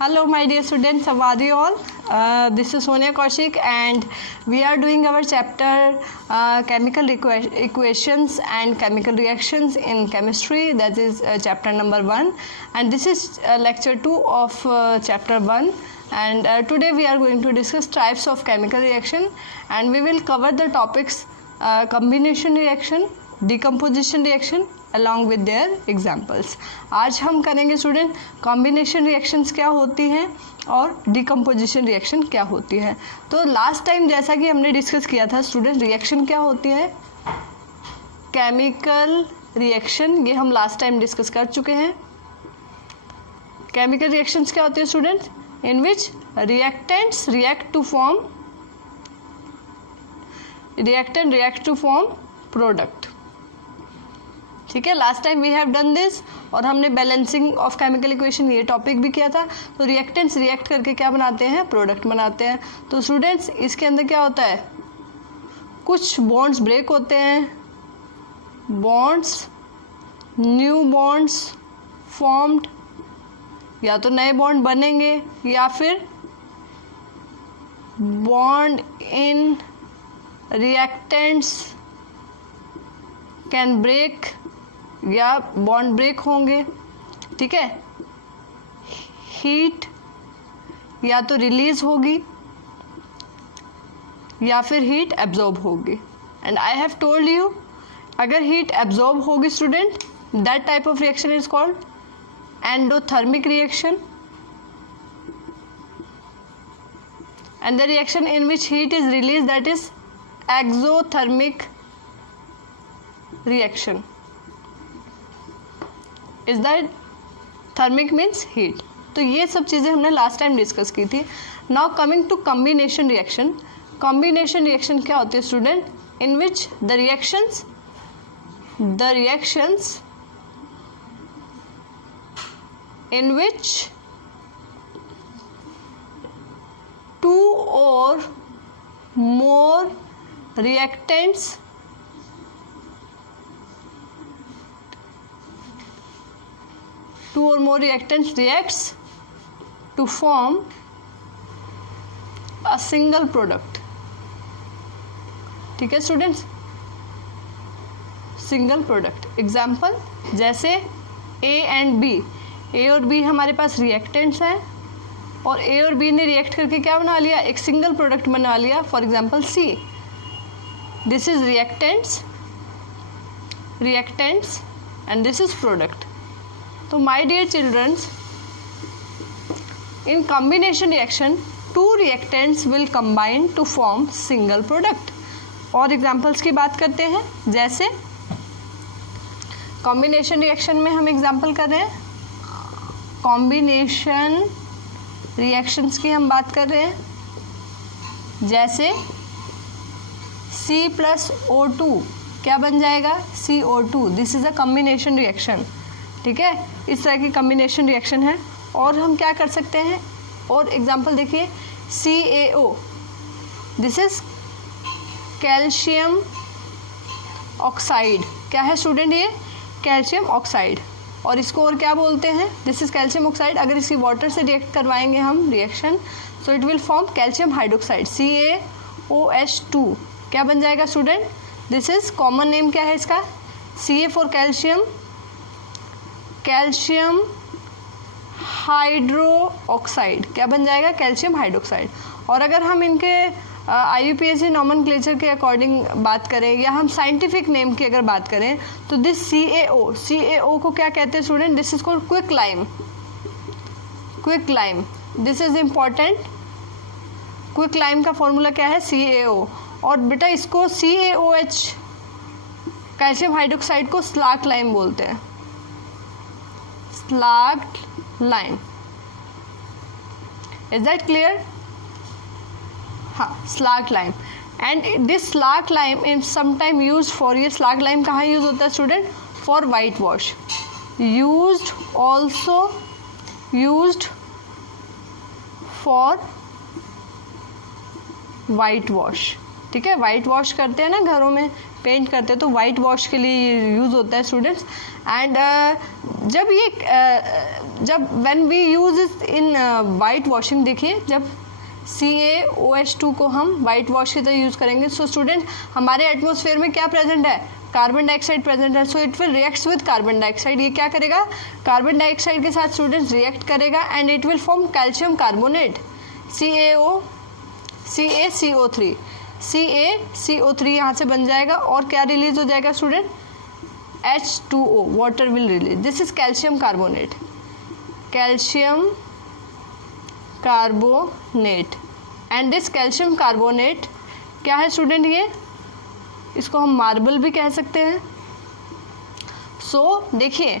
Hello my dear students, how are you all? This is Sonia Kaushik and we are doing our chapter chemical equations and chemical reactions in chemistry, that is chapter number 1, and this is lecture 2 of chapter 1. And today we are going to discuss types of chemical reaction and we will cover the topics combination reaction, decomposition reaction along with their examples. आज हम करेंगे student combination reactions क्या होती हैं और decomposition reaction क्या होती है। तो लास्ट टाइम जैसा कि हमने डिस्कस किया था स्टूडेंट, रिएक्शन क्या होती है, केमिकल रिएक्शन, ये हम लास्ट टाइम डिस्कस कर चुके हैं। केमिकल रिएक्शंस क्या होती है student, in which reactants react to form product. ठीक है, last time we have done this और हमने बैलेंसिंग ऑफ केमिकल इक्वेशन ये टॉपिक भी किया था। तो रिएक्टेंट्स रिएक्ट करके क्या बनाते हैं, प्रोडक्ट बनाते हैं। तो स्टूडेंट्स इसके अंदर क्या होता है, कुछ बॉन्ड्स ब्रेक होते हैं, बॉन्ड्स, न्यू बॉन्ड्स फॉर्म्ड, या तो नए बॉन्ड बनेंगे या फिर bond in reactants can break, या बॉन्ड ब्रेक होंगे। ठीक है, हीट या तो रिलीज होगी या फिर हीट एब्जॉर्ब होगी। And I have told you, अगर हीट एब्जॉर्ब होगी student, that type of reaction is called endothermic reaction, and the reaction in which heat is released, that is exothermic reaction. Is that thermic means heat? तो ये सब चीज़ें हमने last time discuss की थी। Now coming to combination reaction. Combination reaction क्या होती है student, in which the reactions in which two or more reactants reacts to form a single product। ठीक है स्टूडेंट्स, सिंगल प्रोडक्ट। एग्जाम्पल जैसे A and B, ए और B हमारे पास reactants हैं और ए और बी ने रिएक्ट करके क्या बना लिया, एक सिंगल प्रोडक्ट बना लिया। For example see, this is reactants and this is product. तो my dear childrens, in combination reaction two reactants will combine to form single product. और एग्जांपल्स की बात करते हैं, जैसे कॉम्बिनेशन रिएक्शन में हम एग्जांपल कर रहे हैं, कॉम्बिनेशन रिएक्शंस की हम बात कर रहे हैं, जैसे C+O2 क्या बन जाएगा, CO2। This is a combination reaction. ठीक है, इस तरह की कॉम्बिनेशन रिएक्शन है। और हम क्या कर सकते हैं, और एग्जांपल देखिए, CaO, this is calcium oxide. क्या है स्टूडेंट, ये कैल्शियम ऑक्साइड। और इसको और क्या बोलते हैं, दिस इज कैल्शियम ऑक्साइड। अगर इसी वाटर से रिएक्ट करवाएंगे हम reaction, so it will form calcium hydroxide, CaOH2। क्या बन जाएगा student, this is common name क्या है इसका, Ca for calcium hydro oxide. क्या बन जाएगा, कैल्शियम हाइड्रोक्साइड। और अगर हम इनके IUPAC नॉमेनक्लेचर के अकॉर्डिंग बात करें या हम साइंटिफिक नेम की अगर बात करें, तो दिस CaO को क्या कहते हैं student, this is called quick lime. This is important. Quick lime का फॉर्मूला क्या है, CaO। और बेटा इसको CaOH कैल्शियम हाइड्रोक्साइड को स्लाक लाइम बोलते हैं, slaked lime. Is that clear? हाँ, slaked lime. And this slaked lime is sometime use for, ये स्लाक लाइम कहाँ यूज होता है student, for white wash, used for white wash. ठीक है, वाइट वॉश करते हैं ना घरों में, पेंट करते हैं तो वाइट वॉश के लिए यूज़ होता है स्टूडेंट्स. एंड जब when we use it in white washing, देखिए जब CaOH2 को हम वाइट वॉश की तरह यूज़ करेंगे. सो स्टूडेंट हमारे एटमॉस्फेयर में क्या प्रेजेंट है, कार्बन डाइऑक्साइड प्रेजेंट है. So it will reacts with carbon dioxide. ये क्या करेगा, कार्बन डाइऑक्साइड के साथ स्टूडेंट्स रिएक्ट करेगा and it will form calcium carbonate CaCO3. CaCO3 यहाँ से बन जाएगा और क्या रिलीज हो जाएगा student, H2O, water will release. This is calcium carbonate. Calcium carbonate and this calcium carbonate क्या है स्टूडेंट, ये इसको हम मार्बल भी कह सकते हैं. सो देखिए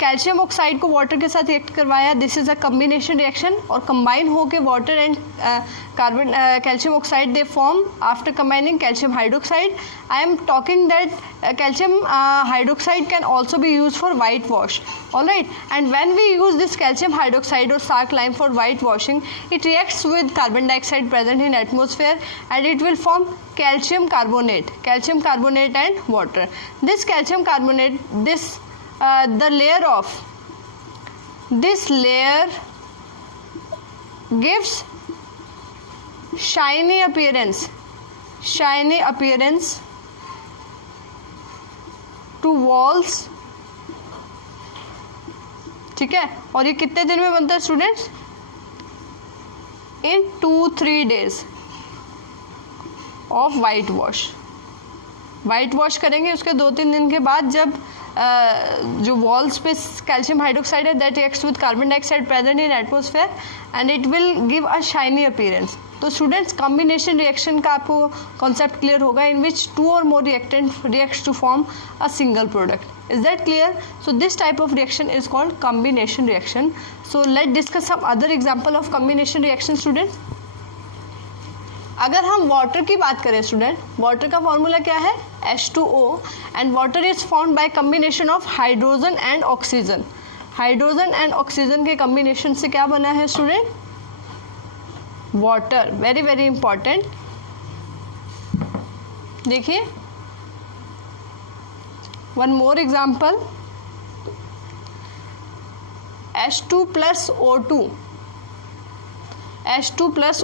कैल्शियम ऑक्साइड को वाटर के साथ रिएक्ट करवाया. This is a combination reaction और कंबाइन होके water and carbon calcium oxide they form after combining calcium hydroxide. I am talking that calcium hydroxide can also be use for white wash. Alright, and when we use this calcium hydroxide or sarc lime for white washing, it reacts with carbon dioxide present in atmosphere and it will form calcium carbonate and water. This calcium carbonate, the layer gives shiny appearance to walls. ठीक है, और ये कितने दिन में बनता है students, in 2-3 days of white wash. White wash करेंगे उसके 2-3 दिन के बाद जब जो वॉल्स पे कैल्शियम हाइड्रोक्साइड है that reacts with carbon dioxide present in atmosphere and it will give a shiny appearance. तो स्टूडेंट्स कॉम्बिनेशन रिएक्शन का आपको कॉन्सेप्ट क्लियर होगा in which 2 or more reactant reacts to form a single product. Is that clear? So this type of reaction is called combination reaction. So let's discuss some other example of combination reaction students. अगर हम water की बात करें student, water का formula क्या है, H2O and water is formed by combination of hydrogen and oxygen. Hydrogen and oxygen के combination से क्या बना है student, water. Very very important. देखिए one more example, H2 plus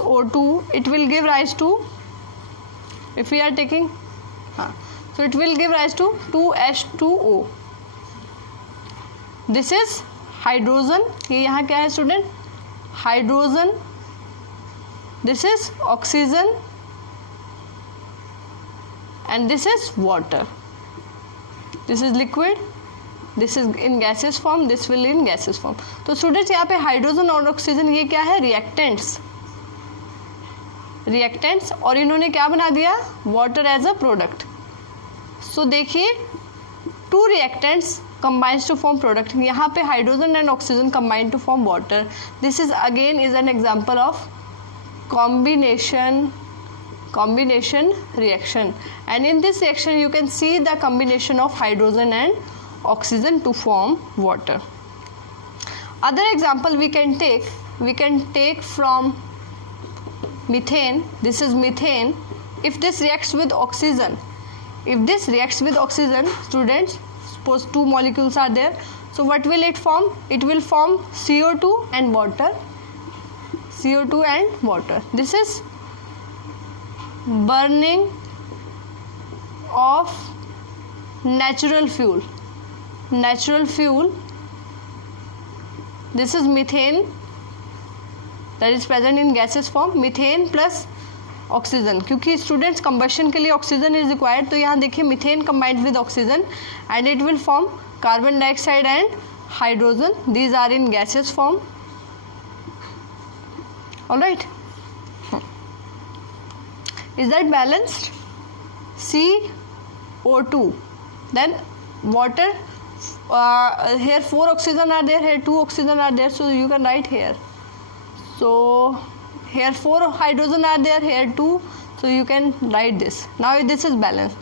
O2, it will give rise to, if we are taking so it will give rise to 2H2O. this is hydrogen, ये यहाँ क्या है student, hydrogen. this is oxygen and this is water. This is liquid, this is in gaseous form, this will in gaseous form. तो students यहाँ पे hydrogen और oxygen ये क्या है, रिएक्टेंट्स और इन्होंने क्या बना दिया, वाटर एज अ प्रोडक्ट. सो देखिए 2 reactants combines to form product. यहाँ पे hydrogen and oxygen combine to form water. This is again is an example of combination reaction, and in this reaction you can see the combination of hydrogen and oxygen to form water. Other example we can take from methane. This is methane. If this reacts with oxygen, students, suppose 2 molecules are there, so what will it form, it will form CO2 and water. This is burning of natural fuel. This is methane that is present in gaseous form. methane plus oxygen, क्योंकि students combustion के लिए oxygen is required. तो यहाँ देखिए methane combined with oxygen and it will form carbon dioxide and hydrogen. These are in gases form. Alright, is that balanced? CO2, then water, here 4 oxygen are there, here 2 oxygen are there, so you can write here. So here 4 hydrogen are there, here 2, so you can write this. Now this is balanced.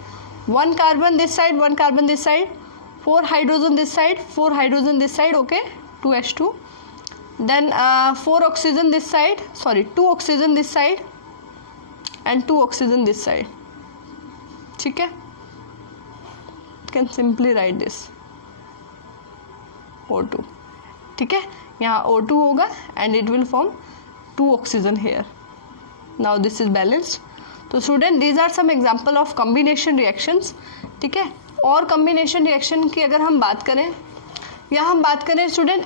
1 carbon this side, 1 carbon this side, 4 hydrogen this side, 4 hydrogen this side, okay, 2H2. Then 4 oxygen this side, sorry, 2 oxygen this side and 2 oxygen this side. ठीक है, can simply write this O2, ठीक है, यहाँ O2 होगा and it will form 2 oxygen here. Now this is balanced. तो student these are some example of combination reactions. ठीक है, और कॉम्बिनेशन रिएक्शन की अगर हम बात करें, या हम बात करें स्टूडेंट,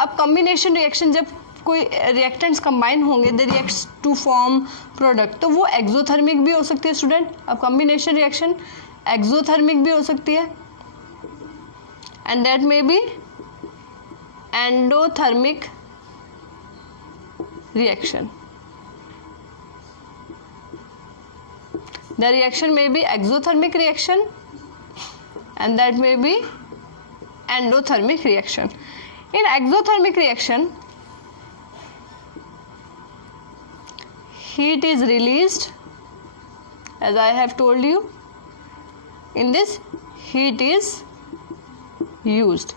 अब कॉम्बिनेशन रिएक्शन जब कोई रिएक्टेंट्स कंबाइन होंगे दे रिएक्ट्स टू फॉर्म प्रोडक्ट, तो वो एक्सोथर्मिक भी हो सकती है स्टूडेंट. अब कॉम्बिनेशन रिएक्शन एक्सोथर्मिक भी हो सकती है and that may be endothermic reaction. The reaction may be exothermic reaction and that may be endothermic reaction. In exothermic reaction, heat is released, as I have told you. In this, heat is used.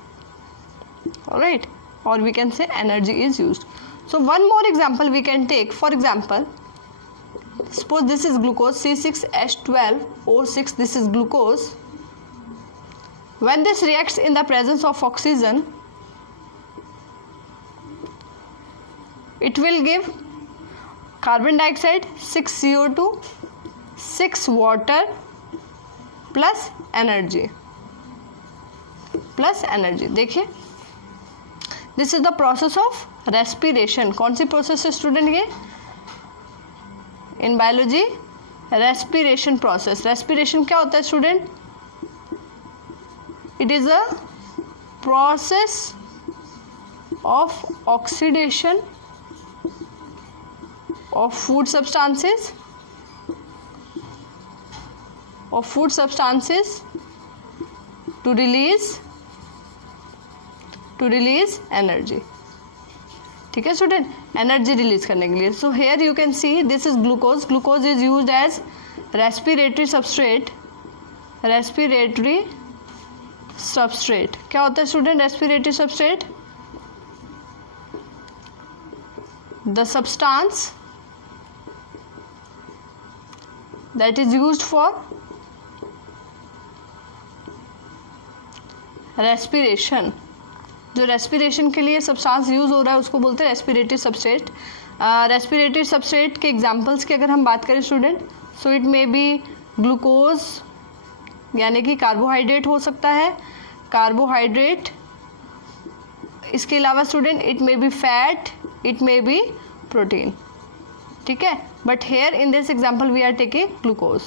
Alright, or we can say energy is used. So one more example we can take. For example, suppose this is glucose C6H12O6, this is glucose. When this reacts in the presence of oxygen, it will give carbon dioxide, 6 CO2, 6 water plus energy. देखिए, this is the process of respiration. कौन सी process है student ये? In biology respiration process. Respiration क्या होता है student? It is a process of oxidation of food substances to release energy. ठीक है student, energy release करने के लिए. So here you can see this is glucose. Glucose is used as respiratory substrate. क्या होता है student respiratory substrate? The substance that is used for respiration. जो respiration के लिए सब्सटेंस यूज़ हो रहा है उसको बोलते हैं रेस्पिरेटरी सबस्ट्रेट. रेस्पिरेटरी सबस्ट्रेट के एग्जांपल्स की अगर हम बात करें student, so it may be glucose, यानी कि कार्बोहाइड्रेट हो सकता है, कार्बोहाइड्रेट. इसके अलावा student it may be fat, it may be protein. ठीक है, but here in this example we are taking glucose.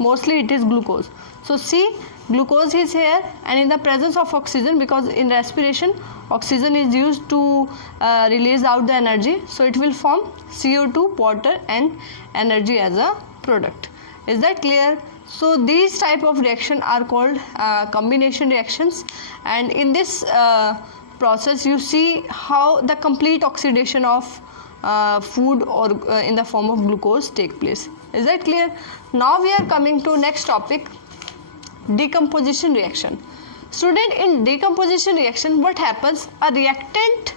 Mostly it is glucose. So see, glucose is here and in the presence of oxygen, because in respiration oxygen is used to release out the energy, so it will form CO2, water and energy as a product. Is that clear? So these type of reaction are called combination reactions, and in this process you see how the complete oxidation of food or in the form of glucose take place. Is that clear? Now we are coming to next topic, decomposition reaction. Student, in decomposition reaction what happens? A reactant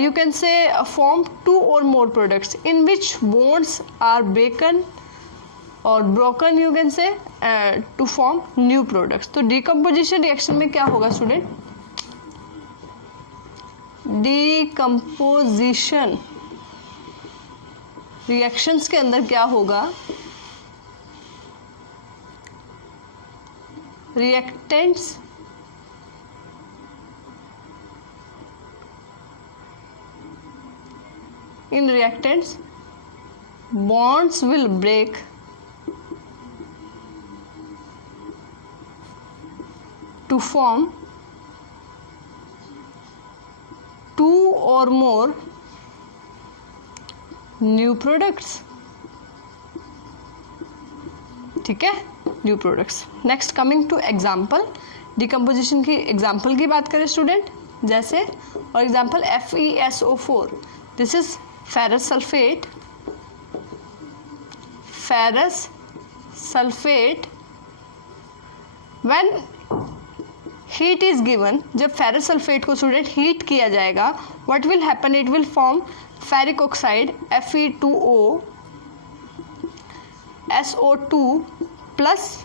you can say form 2 or more products in which bonds are broken you can say to form new products. तो decomposition reaction में क्या होगा student? decomposition reactions के अंदर क्या होगा? reactants bonds will break to form 2 or more new products. ठीक है, new products. Next coming to example, decomposition की एग्जाम्पल की बात करें स्टूडेंट, जैसे for example FeSO4, this is ferrous sulphate. When heat is given, जब फेरस सल्फेट को student heat किया जाएगा, what will happen? It will form ferric oxide Fe2O, SO2 plus,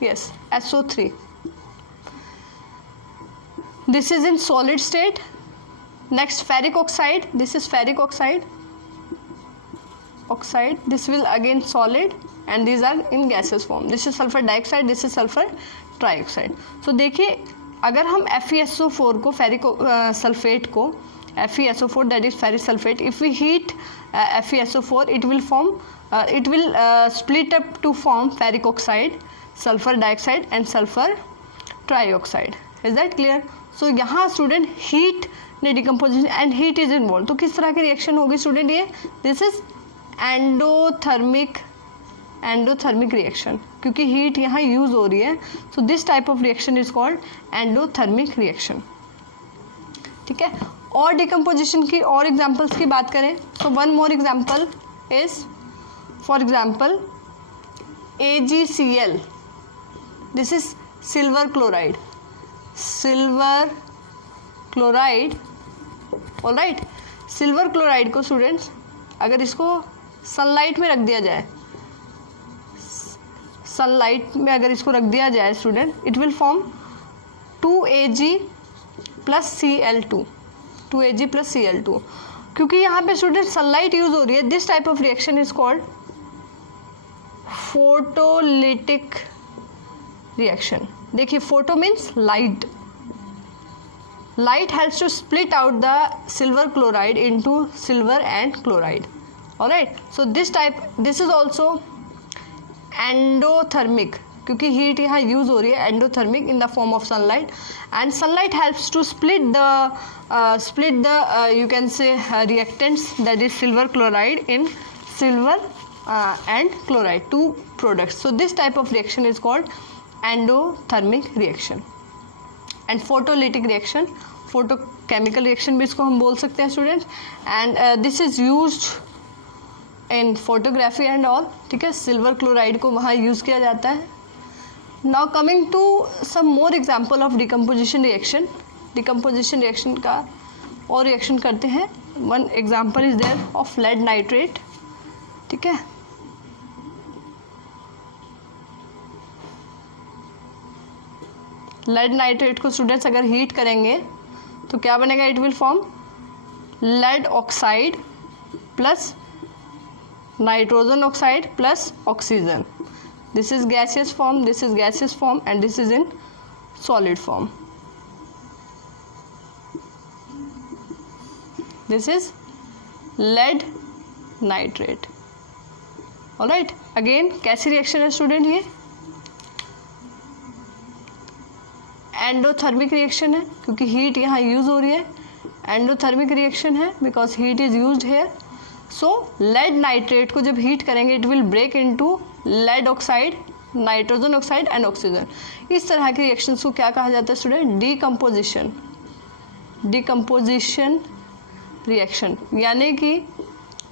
yes, SO3. This is in solid state. Next, ferric oxide. This is ferric oxide. This will again solid, and these are in gaseous form. This is sulfur dioxide. This is sulfur trioxide. So देखिए, अगर हम FeSO4 को ferric sulphate को FeSO4 that is ferric sulphate, if we heat FeSO4 it will split up to form ferric oxide, sulphur dioxide and sulphur trioxide. Is that clear? So यहाँ student heat ने decomposition and heat is involve. तो किस तरह की reaction होगी student? ये this is endothermic reaction, क्योंकि heat यहाँ यूज हो रही है. So this type of reaction is called endothermic reaction. ठीक है. और डिकम्पोजिशन की और एग्जांपल्स की बात करें, so one more example is, for example AgCl. This is silver chloride. Alright. Silver chloride को स्टूडेंट्स अगर इसको सनलाइट में रख दिया जाए, student, it will form 2Ag plus Cl2. क्योंकि यहाँ पे स्टूडेंट सनलाइट यूज हो रही है. This type of reaction is called photolytic reaction. देखिए, photo means light. Light helps to split out the silver chloride into silver and chloride. Alright, so this is also endothermic, क्योंकि heat यहाँ use हो रही है, endothermic in the form of sunlight, and sunlight helps to split the you can say reactants, that is silver chloride in silver and chloride, two products. So this type of reaction is called endothermic reaction. And photolytic reaction, photochemical reaction भी इसको हम बोल सकते हैं students. And this is used in photography and all. ठीक है, silver chloride को वहाँ यूज़ किया जाता है. Now coming to some more example of decomposition reaction का और रिएक्शन करते हैं. One example is there of lead nitrate. ठीक है, लेड नाइट्रेट को स्टूडेंट्स अगर हीट करेंगे तो क्या बनेगा? It will form lead oxide plus nitrogen oxide plus oxygen. This is gaseous form, and this is in solid form. This is lead nitrate. Alright, again कैसी reaction है student? ये endothermic reaction है, क्योंकि heat यहाँ use हो रही है. Endothermic reaction है because heat is used here. So lead nitrate को जब हीट करेंगे it will break into lead oxide, nitrogen oxide and oxygen. इस तरह के रिएक्शंस को क्या कहा जाता है स्टूडेंट? Decomposition reaction. यानी कि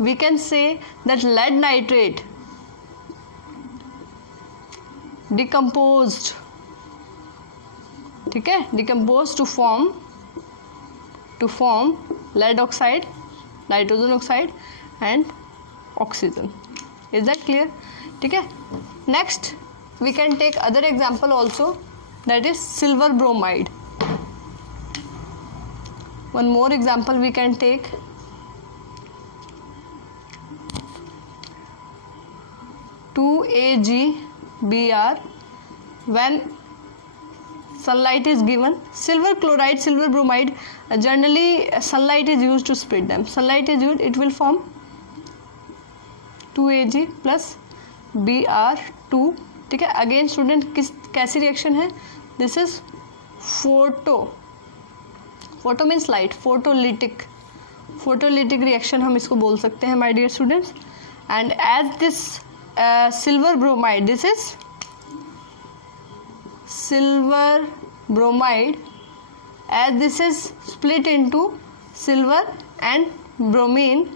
we can say that lead nitrate decomposed. ठीक है, decompose to form lead oxide, nitrogen oxide and oxygen. Is that clear? ठीक है. Next we can take other example also, that is silver bromide. One more example we can take. 2AgBr when sunlight is given. Silver chloride, silver bromide, generally sunlight is used to split them. Sunlight is used, it will form 2Ag plus Br2. ठीक है. Again student कैसी reaction है? This is photo means light, photolytic reaction हम इसको बोल सकते हैं my dear students. And as this silver bromide, this is silver bromide, as this is split into silver and bromine.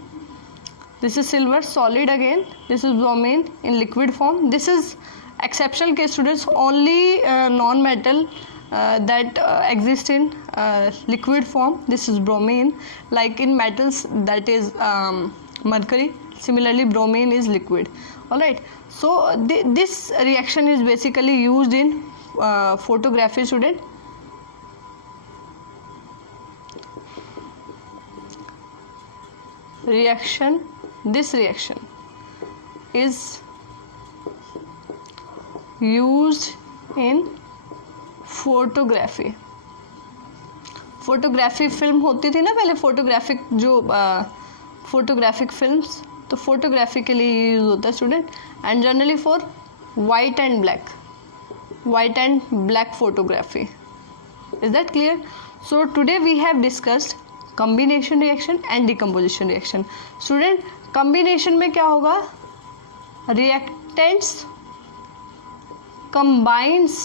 This is silver solid again, this is bromine in liquid form. This is exceptional case students, only non-metal that exist in liquid form. This is bromine. Like in metals, that is mercury, Similarly, bromine is liquid. All right. So this reaction is basically used in photography, student. This reaction is used in photography. Photography film होती थी ना पहले, photographic films, तो photography के लिए use होता है student. And generally for white and black photography. Is that clear? So today we have discussed combination reaction and decomposition reaction. Student, combination में क्या होगा? Reactants combines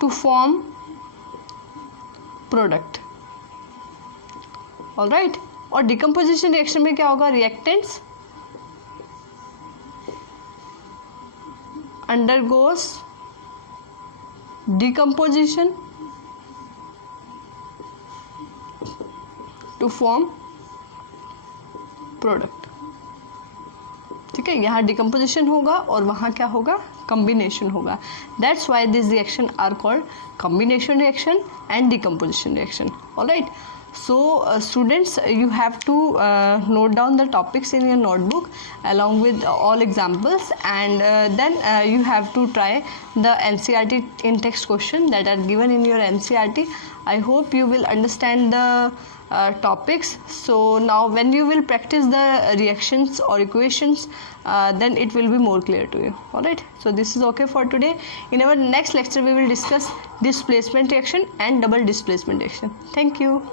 to form product. All right. और decomposition reaction में क्या होगा? Reactants undergoes decomposition to form product. ठीक है, यहाँ डिकम्पोजिशन होगा और वहाँ क्या होगा? कॉम्बिनेशन होगा. That's why this reaction are called combination reaction and decomposition reaction. Alright. So students, you have to note down the topics in your notebook along with all examples, and then you have to try the NCERT in text question that are given in your NCERT. I hope you will understand the topics. So now when you will practice the reactions or equations, then it will be more clear to you. Alright, so this is okay for today. In our next lecture we will discuss displacement reaction and double displacement reaction. Thank you.